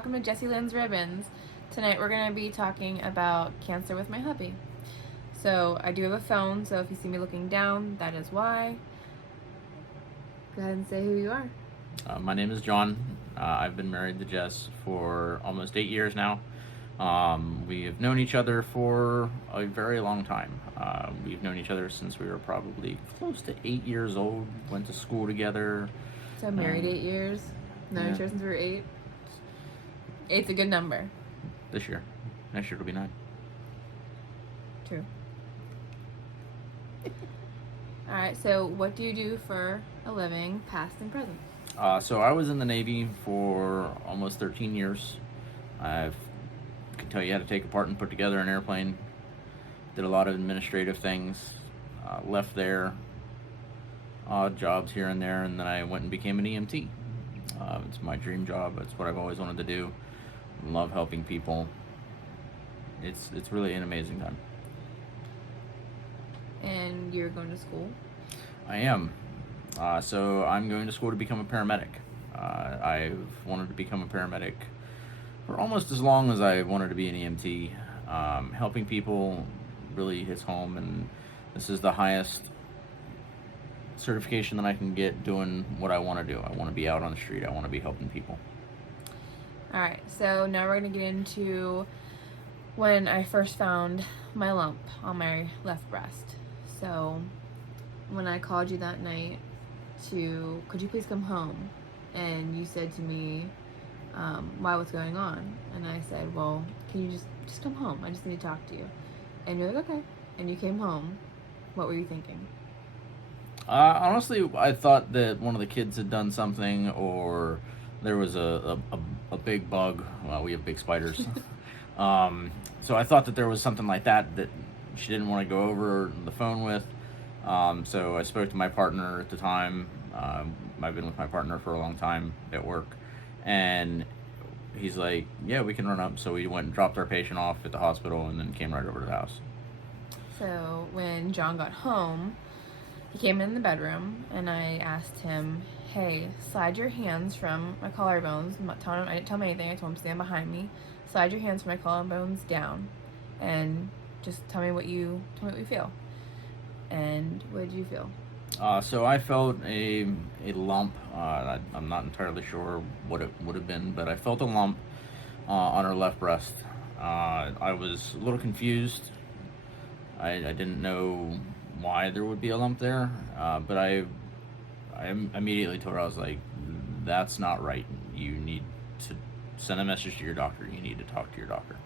welcome to Jessie Lynn's Ribbons. Tonight we're going to be talking about cancer with my hubby. So I do have a phone, so if you see me looking down, that is why. Go ahead and say who you are. My name is John. I've been married to Jess for almost 8 years now. We have known each other for a very long time. We've known each other since we were probably close to 8 years old, went to school together. So married 8 years, known each other since we were 8. 8's a good number. This year. Next year it'll be 9. True. Alright, so what do you do for a living, past and present? So I was in the Navy for almost 13 years. I can tell you how to take apart and put together an airplane. Did a lot of administrative things. Left there, odd jobs here and there, and then I went and became an EMT. It's my dream job. It's what I've always wanted to do. Love helping people. It's really an amazing time. And you're going to school? I am. So I'm going to school to become a paramedic. I've wanted to become a paramedic for almost as long as I wanted to be an EMT. Helping people really hits home, and this is the highest certification that I can get doing what I want to do. I want to be out on the street. I want to be helping people. Alright, so now we're going to get into when I first found my lump on my left breast. So when I called you that night could you please come home? And you said to me, why, what's going on? And I said, well, can you just come home? I just need to talk to you. And you're like, okay. And you came home. What were you thinking? Honestly, I thought that one of the kids had done something, or there was a big bug. Well, we have big spiders. So I thought that there was something like that she didn't want to go over the phone with. So I spoke to my partner at the time. I've been with my partner for a long time at work. And he's like, yeah, we can run up. So we went and dropped our patient off at the hospital and then came right over to the house. So when John got home, he came in the bedroom and I asked him, hey, slide your hands from my collarbones. I didn't tell him anything. I told him to stand behind me. Slide your hands from my collarbones down and just tell me what you feel. And what did you feel? So I felt a lump. I'm not entirely sure what it would have been, but I felt a lump on her left breast. I was a little confused. I didn't know why there would be a lump there, but I immediately told her, I was like, that's not right. You need to send a message to your doctor. You need to talk to your doctor.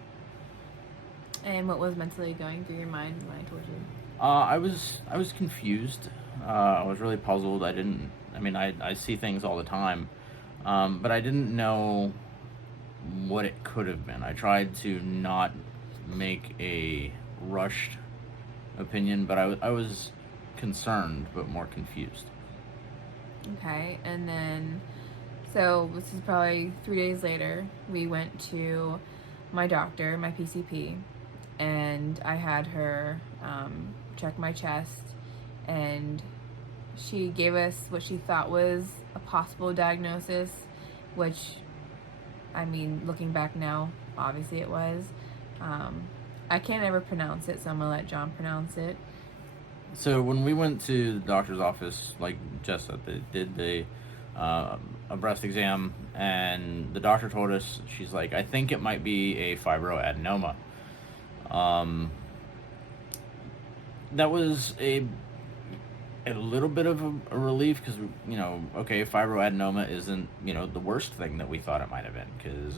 And what was mentally going through your mind when I told you? I was confused. I was really puzzled. I see things all the time, but I didn't know what it could have been. I tried to not make a rushed opinion, but I was concerned but more confused. Okay, and then, so this is probably 3 days later, we went to my doctor, my PCP, and I had her check my chest, and she gave us what she thought was a possible diagnosis, which, I mean, looking back now, obviously it was. I can't ever pronounce it, so I'm gonna let John pronounce it. So when we went to the doctor's office, like Jess said, they did a breast exam, and the doctor told us, she's like, I think it might be a fibroadenoma. That was a little bit of a relief, because, okay, fibroadenoma isn't, the worst thing that we thought it might have been, because,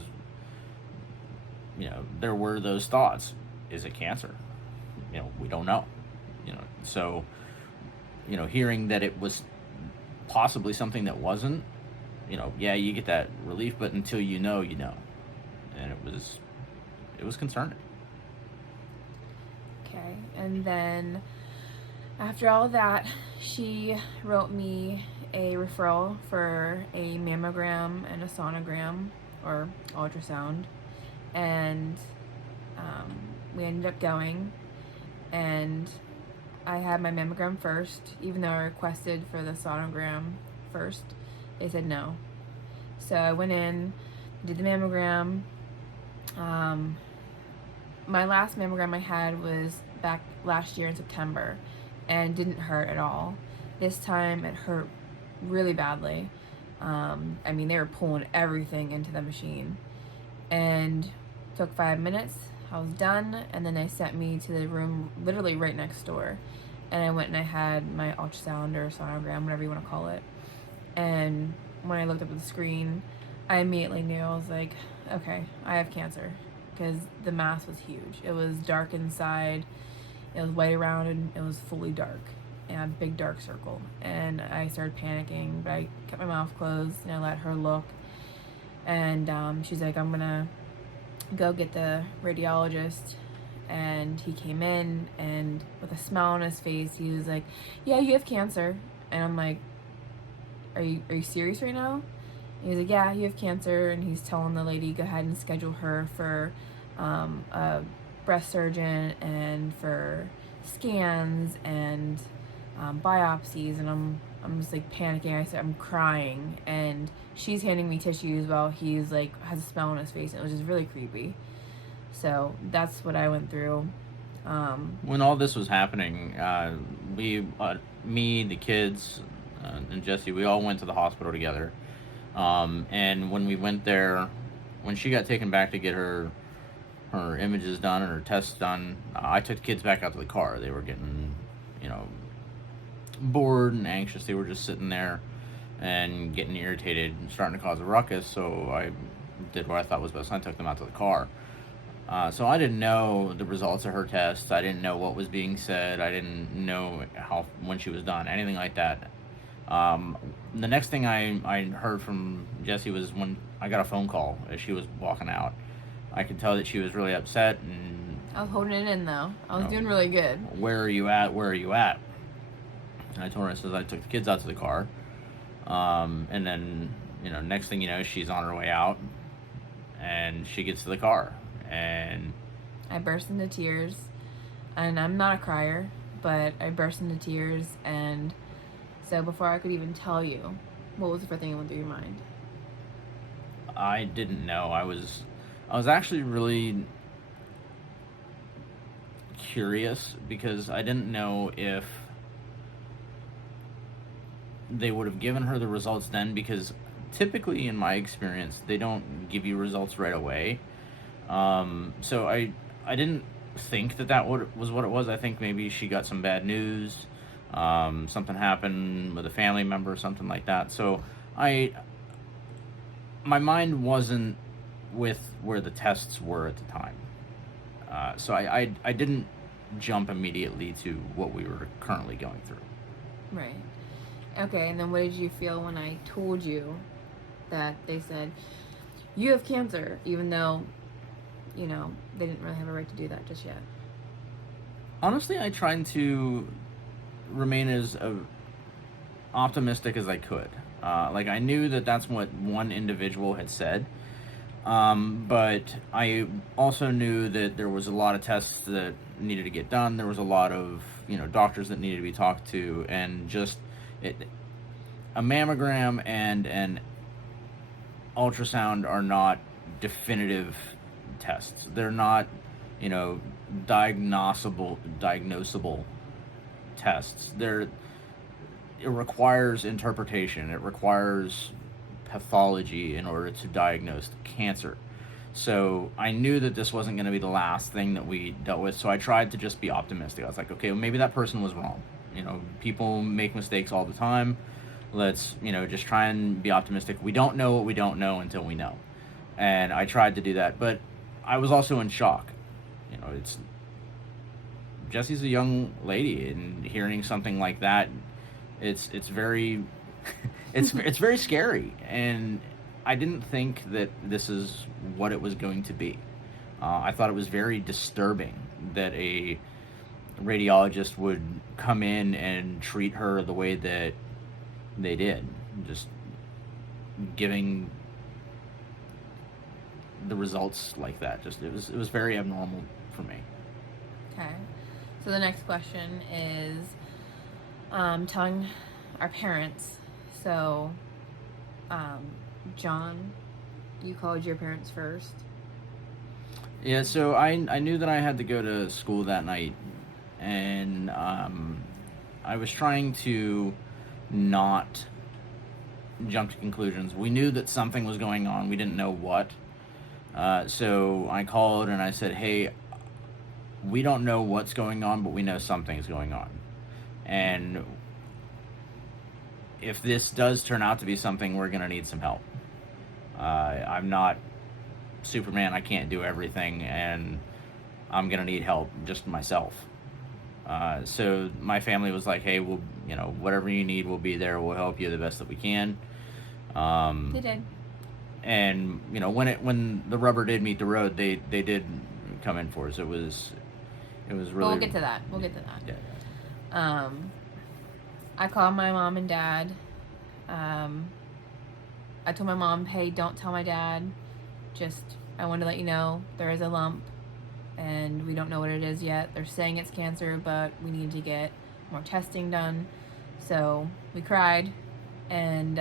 there were those thoughts. Is it cancer? We don't know. So, hearing that it was possibly something that wasn't, yeah, you get that relief, but until you know. And it was concerning. Okay, and then after all that, she wrote me a referral for a mammogram and a sonogram, or ultrasound, and we ended up going, and I had my mammogram first, even though I requested for the sonogram first. They said no. So I went in, did the mammogram. My last mammogram I had was back last year in September and didn't hurt at all. This time it hurt really badly. I mean, they were pulling everything into the machine, and took 5 minutes. I was done, and then they sent me to the room literally right next door, and I went and I had my ultrasound or sonogram, whatever you want to call it. And when I looked up at the screen, I immediately knew. I was like, okay, I have cancer, because the mass was huge. It was dark inside, it was white around, and it was fully dark, and a big dark circle. And I started panicking, but I kept my mouth closed and I let her look. And she's like, I'm gonna go get the radiologist. And he came in, and with a smile on his face, he was like, yeah, you have cancer. And I'm like, are you serious right now? And he's like, yeah, you have cancer. And he's telling the lady, go ahead and schedule her for a breast surgeon and for scans and biopsies. And I'm just like panicking. I'm crying, and she's handing me tissues while he's like has a smile on his face, and it was just really creepy. So that's what I went through. When all this was happening, me, the kids, and Jessie, we all went to the hospital together. And when we went there, when she got taken back to get her images done and her tests done, I took the kids back out to the car. They were getting, bored and anxious. They were just sitting there and getting irritated and starting to cause a ruckus. So I did what I thought was best. I took them out to the car. So I didn't know the results of her tests. I didn't know what was being said. I didn't know when she was done, anything like that. The next thing I heard from Jessie was when I got a phone call as she was walking out. I could tell that she was really upset, and I was holding it in though. I was doing really good. Where are you at? Where are you at? And I told her, I said, I took the kids out to the car. And then, next thing you know, she's on her way out, and she gets to the car, and I burst into tears. And I'm not a crier, but I burst into tears. And so before I could even tell you, what was the first thing that went through your mind? I didn't know. I was actually really curious, because I didn't know if they would have given her the results then, because typically in my experience they don't give you results right away. So I didn't think that was what it was. I think maybe she got some bad news, something happened with a family member, something like that. So my mind wasn't with where the tests were at the time. So I didn't jump immediately to what we were currently going through. Right. Okay, and then what did you feel when I told you that they said, you have cancer, even though, they didn't really have a right to do that just yet? Honestly, I tried to remain as optimistic as I could. I knew that that's what one individual had said, but I also knew that there was a lot of tests that needed to get done. There was a lot of, doctors that needed to be talked to, and just a mammogram and an ultrasound are not definitive tests. They're not, diagnosable tests. It requires interpretation. It requires pathology in order to diagnose cancer. So I knew that this wasn't going to be the last thing that we dealt with. So I tried to just be optimistic. I was like, okay, well, maybe that person was wrong. People make mistakes all the time. Let's, just try and be optimistic. We don't know what we don't know until we know. And I tried to do that, but I was also in shock. Jessie's a young lady, and hearing something like that, it's very, it's very scary. And I didn't think that this is what it was going to be. I thought it was very disturbing that a radiologist would come in and treat her the way that they did, just giving the results like that. Just it was very abnormal for me. Okay, so the next question is telling our parents. So John you called your parents first? Yeah, so I knew that I had to go to school that night, and I was trying to not jump to conclusions. We knew that something was going on. We didn't know what. So I called and I said, "Hey, we don't know what's going on, but we know something's going on. And if this does turn out to be something, we're going to need some help. I'm not Superman. I can't do everything, and I'm going to need help just myself." So my family was like, "Hey, we'll, whatever you need, we'll be there. We'll help you the best that we can." They did. And when the rubber did meet the road, they did come in for us. It was really. Well, we'll get to that. Yeah. I called my mom and dad. I told my mom, "Hey, don't tell my dad. Just, I want to let you know there is a lump, and we don't know what it is yet. They're saying it's cancer, but we need to get more testing done." So we cried, and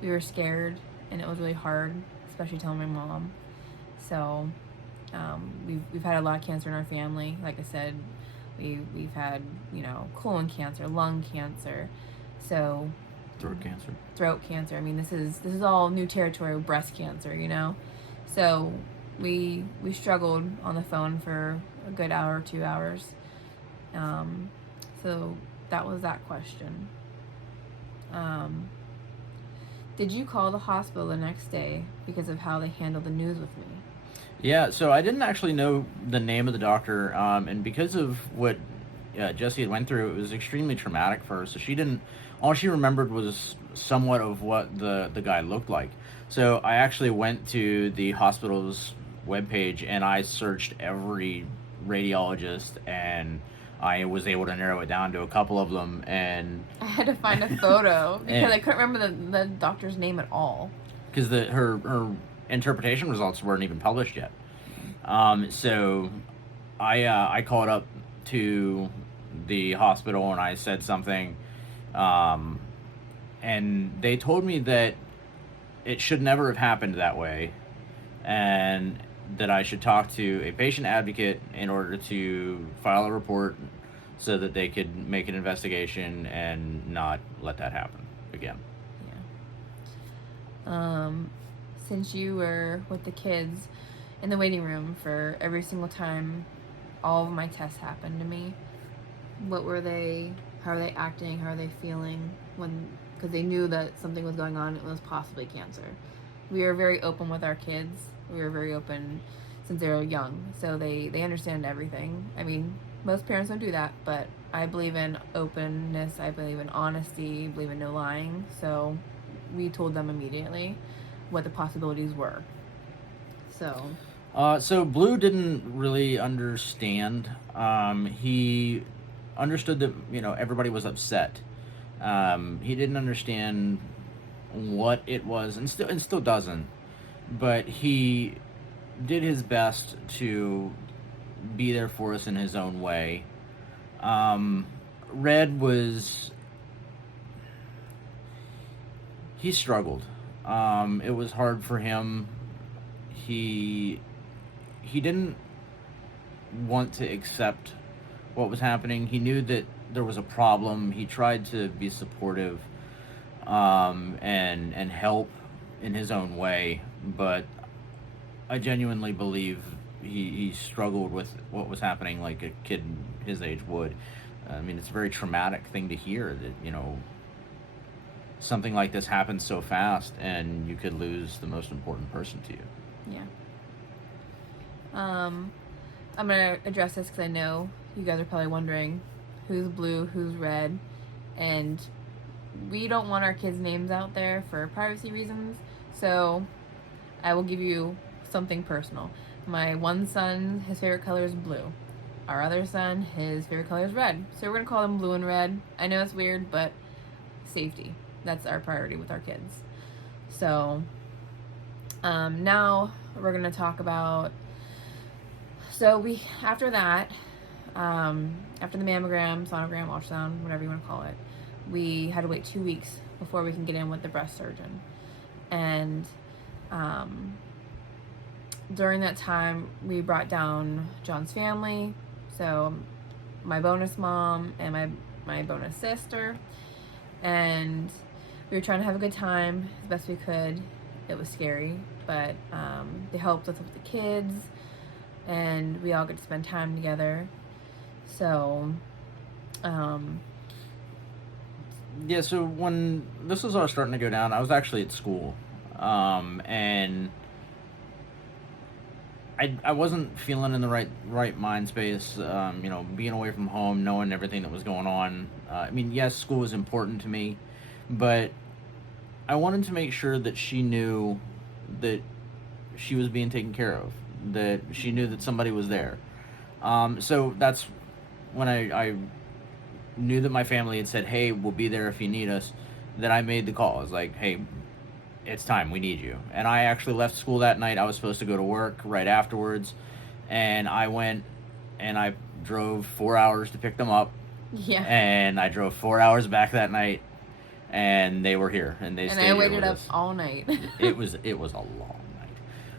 we were scared, and it was really hard, especially telling my mom. So we've had a lot of cancer in our family. Like I said, we've had colon cancer, lung cancer, so throat cancer. I mean, this is all new territory with breast cancer, So we struggled on the phone for a good hour, 2 hours. So that was that question. Did you call the hospital the next day because of how they handled the news with me? Yeah, so I didn't actually know the name of the doctor, and because of what Jessie had went through, it was extremely traumatic for her. So all she remembered was somewhat of what the guy looked like. So I actually went to the hospital's webpage and I searched every radiologist, and I was able to narrow it down to a couple of them. And I had to find a photo because I couldn't remember the doctor's name at all. Because her interpretation results weren't even published yet. So I called up to the hospital and I said something, and they told me that it should never have happened that way, and that I should talk to a patient advocate in order to file a report so that they could make an investigation and not let that happen again. Yeah. Since you were with the kids in the waiting room for every single time all of my tests happened to me, what were they, how are they acting, how are they feeling because they knew that something was going on, it was possibly cancer. We were very open with our kids. We were very open since they were young, so they understand everything. I mean, most parents don't do that, but I believe in openness, I believe in honesty, I believe in no lying, so we told them immediately what the possibilities were. So Blue didn't really understand. He understood that everybody was upset. He didn't understand what it was, and still doesn't. But he did his best to be there for us in his own way. Red he struggled. It was hard for him. He didn't want to accept what was happening. He knew that there was a problem. He tried to be supportive, and help in his own way, but I genuinely believe he struggled with what was happening like a kid his age would. I mean, it's a very traumatic thing to hear that, something like this happens so fast and you could lose the most important person to you. Yeah. I'm going to address this because I know you guys are probably wondering who's Blue, who's Red, and we don't want our kids' names out there for privacy reasons, so I will give you something personal. My one son, his favorite color is blue. Our other son, his favorite color is red. So we're going to call them Blue and Red. I know it's weird, but safety. That's our priority with our kids. So now we're going to talk about, after that, after the mammogram, sonogram, ultrasound, whatever you want to call it, we had to wait 2 weeks before we can get in with the breast surgeon. And During that time, we brought down John's family, so my bonus mom and my bonus sister, and we were trying to have a good time as best we could. It was scary, but they helped us with the kids, and we all get to spend time together. So, yeah, so when this was all starting to go down, I was actually at school, and I wasn't feeling in the right mind space, you know, being away from home, knowing everything that was going on. I mean, yes, school was important to me, but I wanted to make sure that she knew that she was being taken care of, that she knew that somebody was there. So that's when I knew that my family had said, hey, we'll be there if you need us, that I made the call. I was like, hey, it's time, we need you. And I actually left school that night. I was supposed to go to work right afterwards, and I went and I drove 4 hours to pick them up. Yeah. And I drove 4 hours back that night, and they were here, and they stayed here. And I waited with up us all night. it was a long night,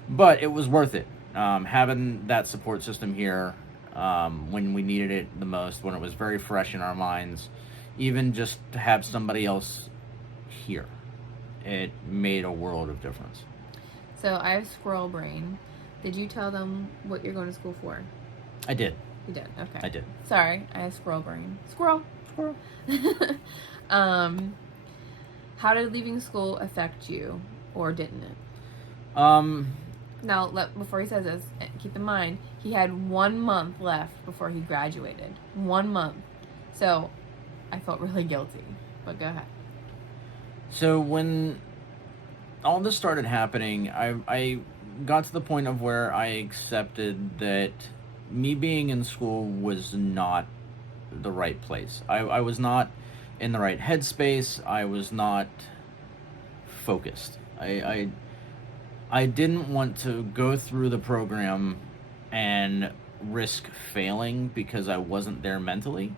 but it was worth it. Having that support system here, when we needed it the most, when it was very fresh in our minds, even just to have somebody else here, it made a world of difference. So I have squirrel brain. Did you tell them what you're going to school for? I did. You did. Okay. I did. Sorry, I have squirrel brain. Squirrel. How did leaving school affect you, or didn't it? Now, before he says this, keep in mind, he had 1 month left before he graduated. 1 month. So, I felt really guilty. But go ahead. So when all this started happening, I got to the point of where I accepted that me being in school was not the right place. I was not in the right headspace. I was not focused. I didn't want to go through the program and risk failing because I wasn't there mentally.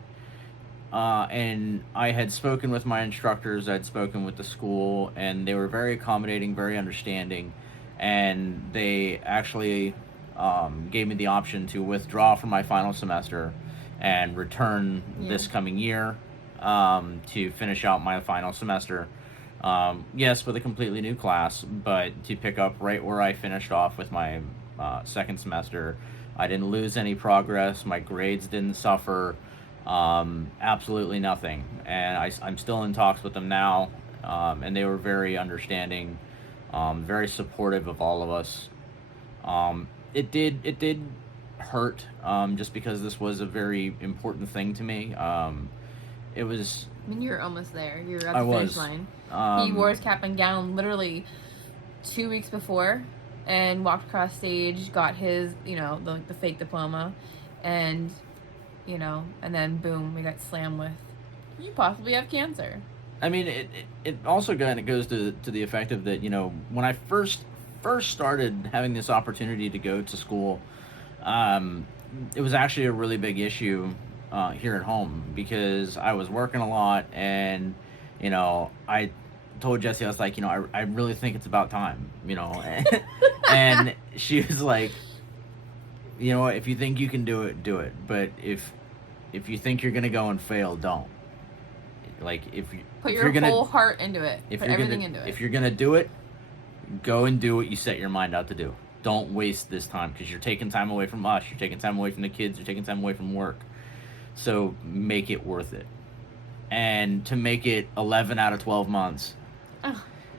And I had spoken with my instructors, I'd spoken with the school, and they were very accommodating, very understanding, and they actually gave me the option to withdraw from my final semester and return this coming year to finish out my final semester. Yes, with a completely new class, but to pick up right where I finished off with my second semester. I didn't lose any progress, my grades didn't suffer. Absolutely nothing. And I'm still in talks with them now, and they were very understanding, very supportive of all of us. It did hurt, just because this was a very important thing to me. It was. I mean, you're almost there. You're at the finish line. He wore his cap and gown literally 2 weeks before, and walked across stage, got his, the fake diploma, and. And then boom, we got slammed with, you possibly have cancer. I mean, it also kind of goes to the effect of that, when I first started having this opportunity to go to school, it was actually a really big issue here at home because I was working a lot, and, I told Jessie, I was like, I really think it's about time, and she was like, if you think you can do it, do it. But if you think you're gonna go and fail, don't. Like if you put your whole heart into it. Put everything into it. If you're gonna do it, go and do what you set your mind out to do. Don't waste this time because you're taking time away from us. You're taking time away from the kids. You're taking time away from work. So make it worth it. And to make it 11 out of 12 months,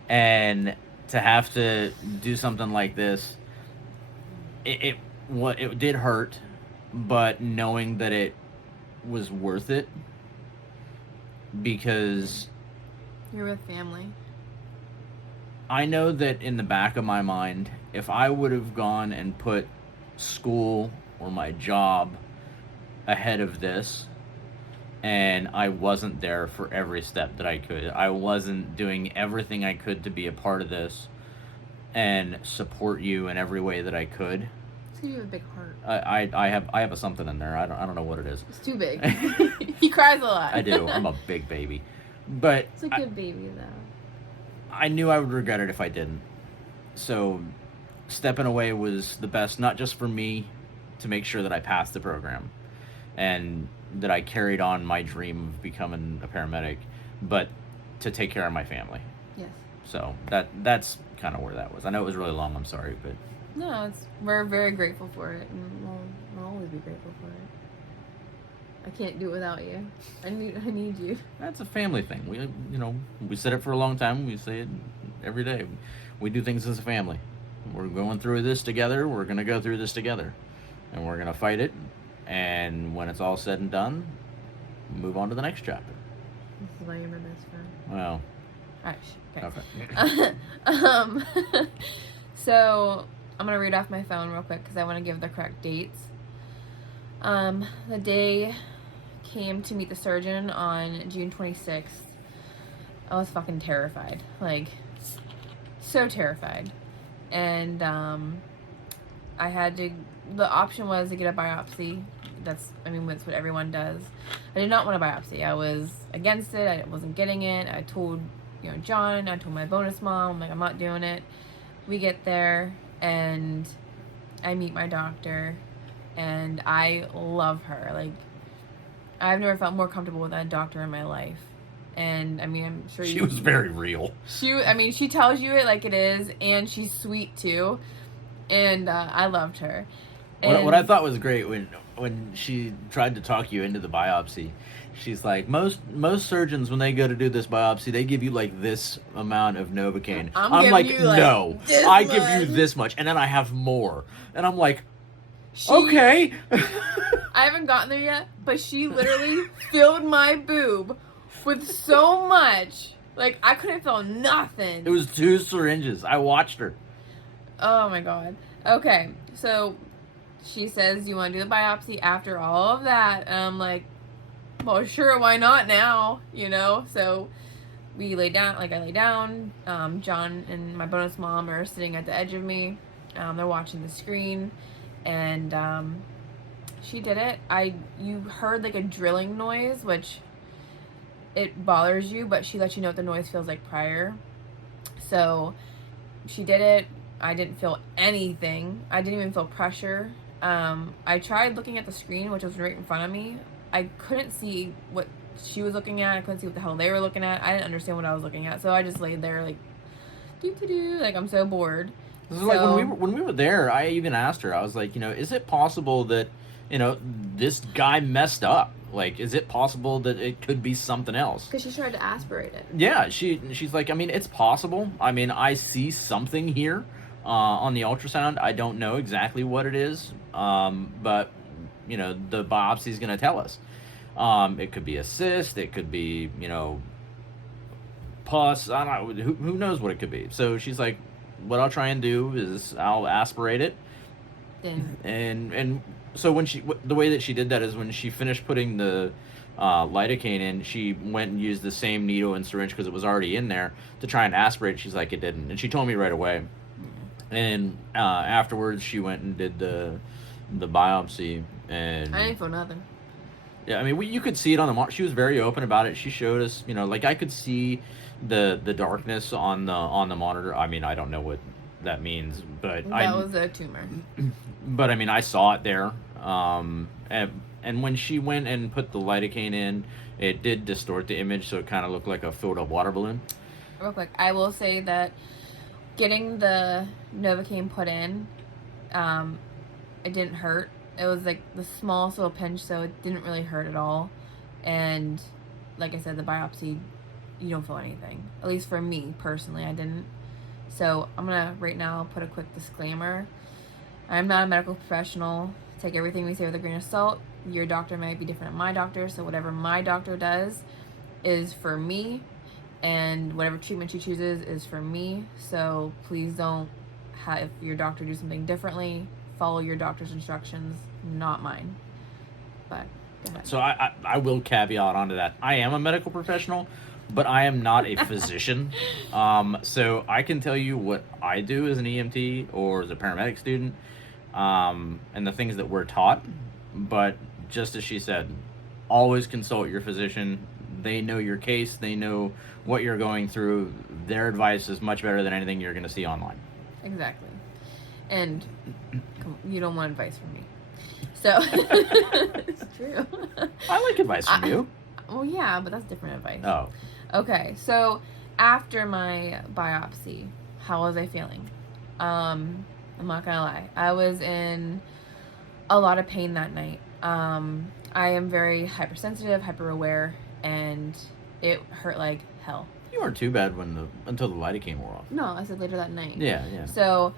and to have to do something like this, it did hurt, but knowing that it was worth it because you're with family. I know that in the back of my mind, if I would have gone and put school or my job ahead of this, and I wasn't there for every step that I could, I wasn't doing everything I could to be a part of this and support you in every way that I could. You have a big heart. I have a something in there. I don't know what it is. It's too big. He cries a lot. I do. I'm a big baby, but it's a good baby though. I knew I would regret it if I didn't. so stepping away was the best, not just for me to make sure that I passed the program and that I carried on my dream of becoming a paramedic, but to take care of my family. Yes. So that's kind of where that was. I know it was really long. I'm sorry, but no, we're very grateful for it, and we'll always be grateful for it. I can't do it without you. I need you. That's a family thing. We said it for a long time. We say it every day. We do things as a family. We're going through this together. We're going to go through this together, and we're going to fight it. And when it's all said and done, move on to the next chapter. This is why you're my best friend. Well. Alright. Okay. So I'm gonna read off my phone real quick because I want to give the correct dates. The day came to meet the surgeon on June 26th. I was fucking terrified, like so terrified, and I had to. The option was to get a biopsy. That's what everyone does. I did not want a biopsy. I was against it. I wasn't getting it. I told John. I told my bonus mom. I'm like, I'm not doing it. We get there and I meet my doctor, and I love her. Like, I've never felt more comfortable with a doctor in my life. And I'm sure she was very real. She tells you it like it is, and she's sweet too. And I loved her. And what I thought was great when she tried to talk you into the biopsy, she's like, most surgeons, when they go to do this biopsy, they give you like this amount of Novocaine. I'm like, no, I give you this much, and then I have more. And I'm like, okay. I haven't gotten there yet, but she literally filled my boob with so much. Like, I couldn't feel nothing. It was 2 syringes. I watched her. Oh my god. Okay, so she says, you want to do the biopsy after all of that? And I'm like, well, sure, why not now? So we lay down, I lay down. John and my bonus mom are sitting at the edge of me. They're watching the screen, and she did it. You heard like a drilling noise, which it bothers you, but she lets you know what the noise feels like prior. So she did it. I didn't feel anything. I didn't even feel pressure. I tried looking at the screen, which was right in front of me. I couldn't see what she was looking at. I couldn't see what the hell they were looking at. I didn't understand what I was looking at. So I just laid there like, doo-doo-doo, like I'm so bored. This is like when we were there, I even asked her, I was like, is it possible that, this guy messed up? Like, is it possible that it could be something else? Because she tried to aspirate it. Yeah, she's like, it's possible. I see something here on the ultrasound. I don't know exactly what it is, but, the biopsy is going to tell us. It could be a cyst. It could be, pus. I don't know. Who knows what it could be? So she's like, what I'll try and do is I'll aspirate it. And so the way that she did that is when she finished putting the lidocaine in, she went and used the same needle and syringe because it was already in there to try and aspirate it. She's like, it didn't. And she told me right away. And afterwards, she went and did the biopsy. And I didn't feel nothing. Yeah, you could see it on the monitor. She was very open about it. She showed us, I could see the darkness on the monitor. I don't know what that means, but that was a tumor. But I saw it there. And when she went and put the lidocaine in, it did distort the image, so it kind of looked like a filled up water balloon. Real quick, I will say that getting the Novocaine put in, it didn't hurt. It was like the smallest little pinch, so it didn't really hurt at all. And like I said, the biopsy, you don't feel anything. At least for me, personally, I didn't. So I'm going to, right now, put a quick disclaimer. I'm not a medical professional. Take everything we say with a grain of salt. Your doctor might be different than my doctor, so whatever my doctor does is for me, and whatever treatment she chooses is for me. So please don't have your doctor do something differently. Follow your doctor's instructions, not mine. But go ahead. So I will caveat onto that. I am a medical professional, but I am not a physician. So I can tell you what I do as an EMT or as a paramedic student, and the things that we're taught. But just as she said, always consult your physician. They know your case. They know what you're going through. Their advice is much better than anything you're going to see online. Exactly. And you don't want advice from me. So, it's true. I like advice from you. Well, yeah, but that's different advice. Oh. Okay, so after my biopsy, how was I feeling? I'm not gonna lie. I was in a lot of pain that night. I am very hypersensitive, hyper aware, and it hurt like hell. You weren't too bad until the lidocaine wore off. No, I said later that night. Yeah, yeah. So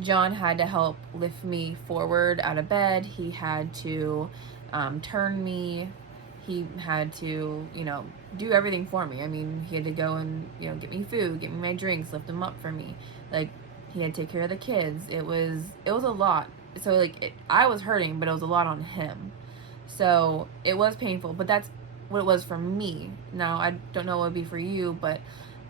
John had to help lift me forward out of bed. He had to turn me. He had to, do everything for me. I mean, he had to go and, get me food, get me my drinks, lift them up for me. Like, he had to take care of the kids. It was a lot. So, like, I was hurting, but it was a lot on him. So, it was painful, but that's what it was for me. Now, I don't know what it would be for you, but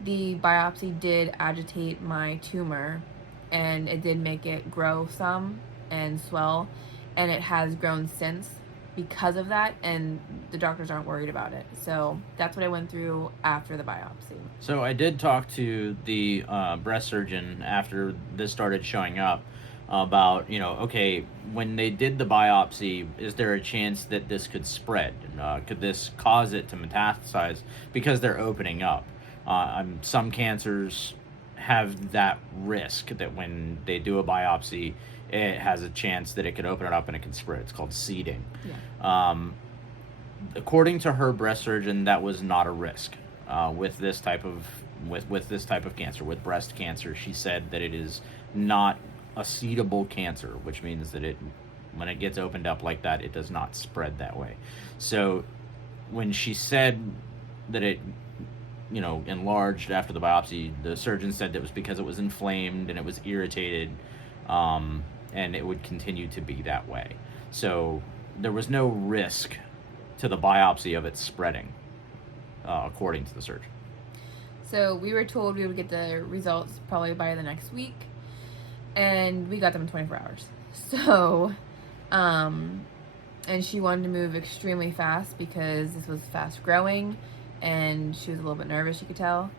the biopsy did agitate my tumor, and it did make it grow some and swell, and it has grown since because of that, and the doctors aren't worried about it. So that's what I went through after the biopsy. So I did talk to the breast surgeon after this started showing up about, okay, when they did the biopsy, is there a chance that this could spread? Could this cause it to metastasize because they're opening up? Some cancers have that risk that when they do a biopsy, it has a chance that it could open it up and it can spread. It's called seeding. Yeah. According to her breast surgeon, that was not a risk with this type of this type of cancer, with breast cancer. She said that it is not a seedable cancer, which means that when it gets opened up like that, it does not spread that way. So when she said that it enlarged after the biopsy, the surgeon said that it was because it was inflamed and it was irritated, and it would continue to be that way. So there was no risk to the biopsy of it spreading, according to the surgeon. So we were told we would get the results probably by the next week, and we got them in 24 hours. So, and she wanted to move extremely fast because this was fast growing, and she was a little bit nervous, you could tell.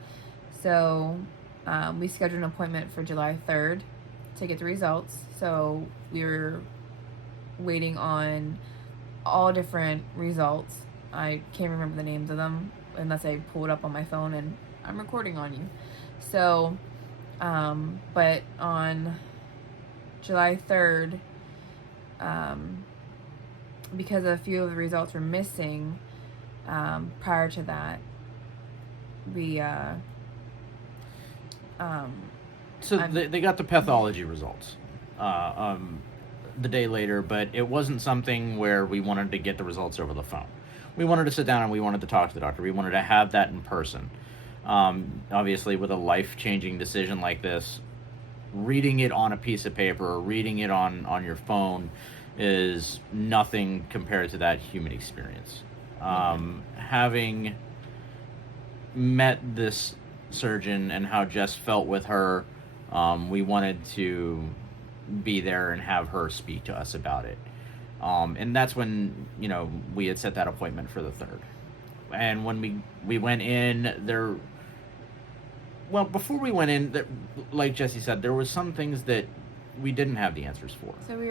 So we scheduled an appointment for July 3rd to get the results. So we were waiting on all different results. I can't remember the names of them unless I pull it up on my phone, and I'm recording on you. So, but on July 3rd, because a few of the results were missing, prior to that, we so they got the pathology results the day later, but it wasn't something where we wanted to get the results over the phone. We wanted to sit down and we wanted to talk to the doctor. We wanted to have that in person. Obviously, with a life-changing decision like this, reading it on a piece of paper or reading it on your phone is nothing compared to that human experience. Having met this surgeon and how Jess felt with her, we wanted to be there and have her speak to us about it. And that's when, we had set that appointment for the 3rd. And when we went in there, well, before we went in, like Jessie said, there was some things that we didn't have the answers for. So we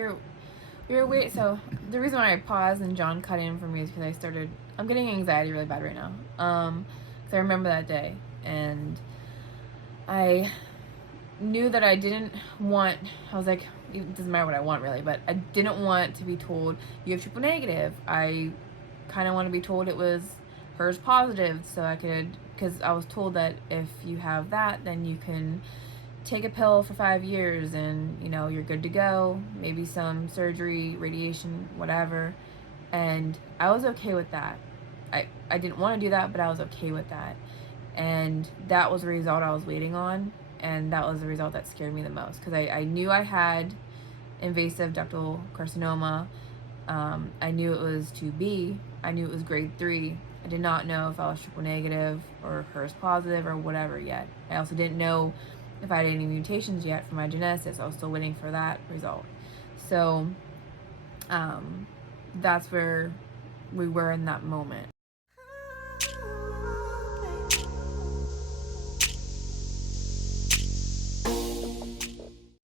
were waiting. So the reason why I paused and John cut in for me is because I'm getting anxiety really bad right now. So I remember that day, and I knew that I was like, it doesn't matter what I want really, but I didn't want to be told you have triple negative. I kind of want to be told it was HERS positive, so because I was told that if you have that, then you can take a pill for 5 years and you're good to go, maybe some surgery, radiation, whatever. And I was okay with that. I didn't want to do that, but I was okay with that. And that was the result I was waiting on, and that was the result that scared me the most, because I knew I had invasive ductal carcinoma. I knew it was 2B. I knew it was grade 3. I did not know if I was triple negative or HERS positive or whatever yet. I also didn't know if I had any mutations yet for my genetics. I was still waiting for that result. So that's where we were in that moment.